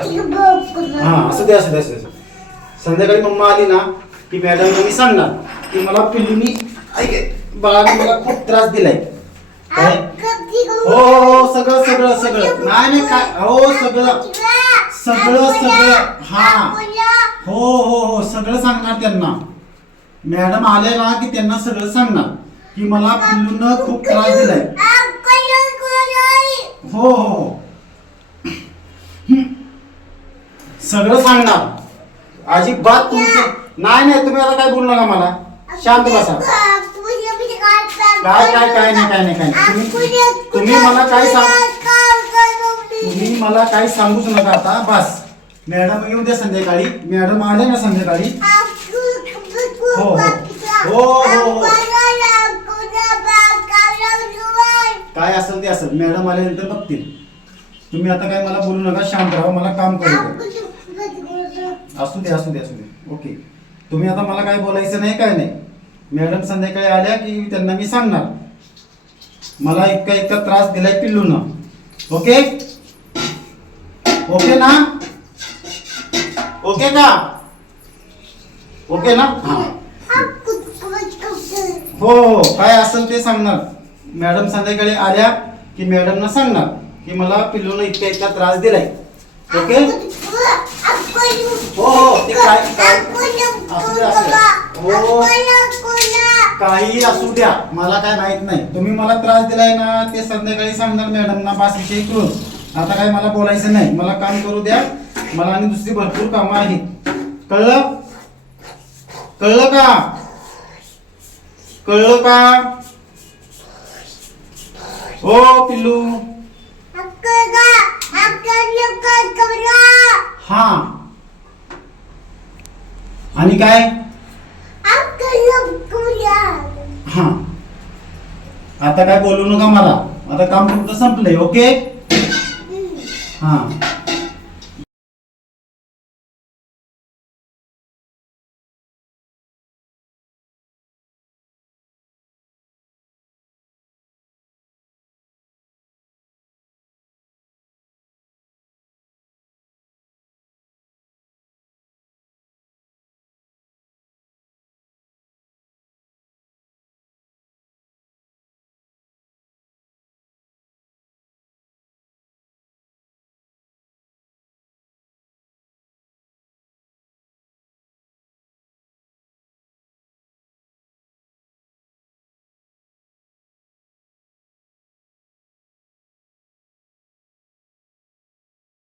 हा असू दे असू दे असू दे. संध्याकाळी मम्मा आली ना की मॅडमला मी सांगणार की मला पिल्लूनी बाळाने मला खूप त्रास दिलाय. काय हो हो हो सगळं सगळं सगळं नाही नाही काय हो सगळं सगळं सगळं हा हो हो हो सगळं सांगणार त्यांना. मॅडम आले ना की त्यांना सगळं सांगणार की मला पिल्लूनं खूप त्रास दिलाय. हो हो हो सगळं सांगणार. अजिबात तुमचं नाही नाही तुम्ही आता काय बोलू नका मला. शांत बसा. काय काय काय नाही काय नाही काय नाही. तुम्ही मला काय तुम्ही मला काय सांगूच नका आता बस. मॅडम येऊ द्या संध्याकाळी. मॅडम आले ना संध्याकाळी. हो हो हो हो हो काय असेल ते असेल मॅडम आल्यानंतर बघतील. तुम्ही आता काय मला बोलू नका. शांत राहा. मला काम करू द्या. असू दे असू दे असू दे ओके. तुम्ही आता मला काय बोलायचं नाही काय नाही. मॅडम संध्याकाळी आल्या की त्यांना मी सांगणार मला इतका इतका त्रास दिलाय पिल्लूनं. ओके ओके ना ओके का ओके ना हा हो हो काय असेल ते सांगणार. मॅडम संध्याकाळी आल्या की मॅडमना सांगणार की मला पिल्लूनं इतका इतका त्रास दिलाय. ओके हो हो ते काय असू द्या असू द्या हो काही असू द्या मला काय माहित नाही. तुम्ही मला त्रास दिलाय ना ते संध्याकाळी सांगणार मॅडमना. पाच विषयी करून आता काय मला बोलायचं नाही. मला काम करू द्या. मला आणि दुसरी भरपूर कामं आहेत. कळलं कळलं का कळलं का हो पिल्लू हा आणि काय हा आता काय बोलू नका मला. आता काम तुमचं संपलंय. ओके हा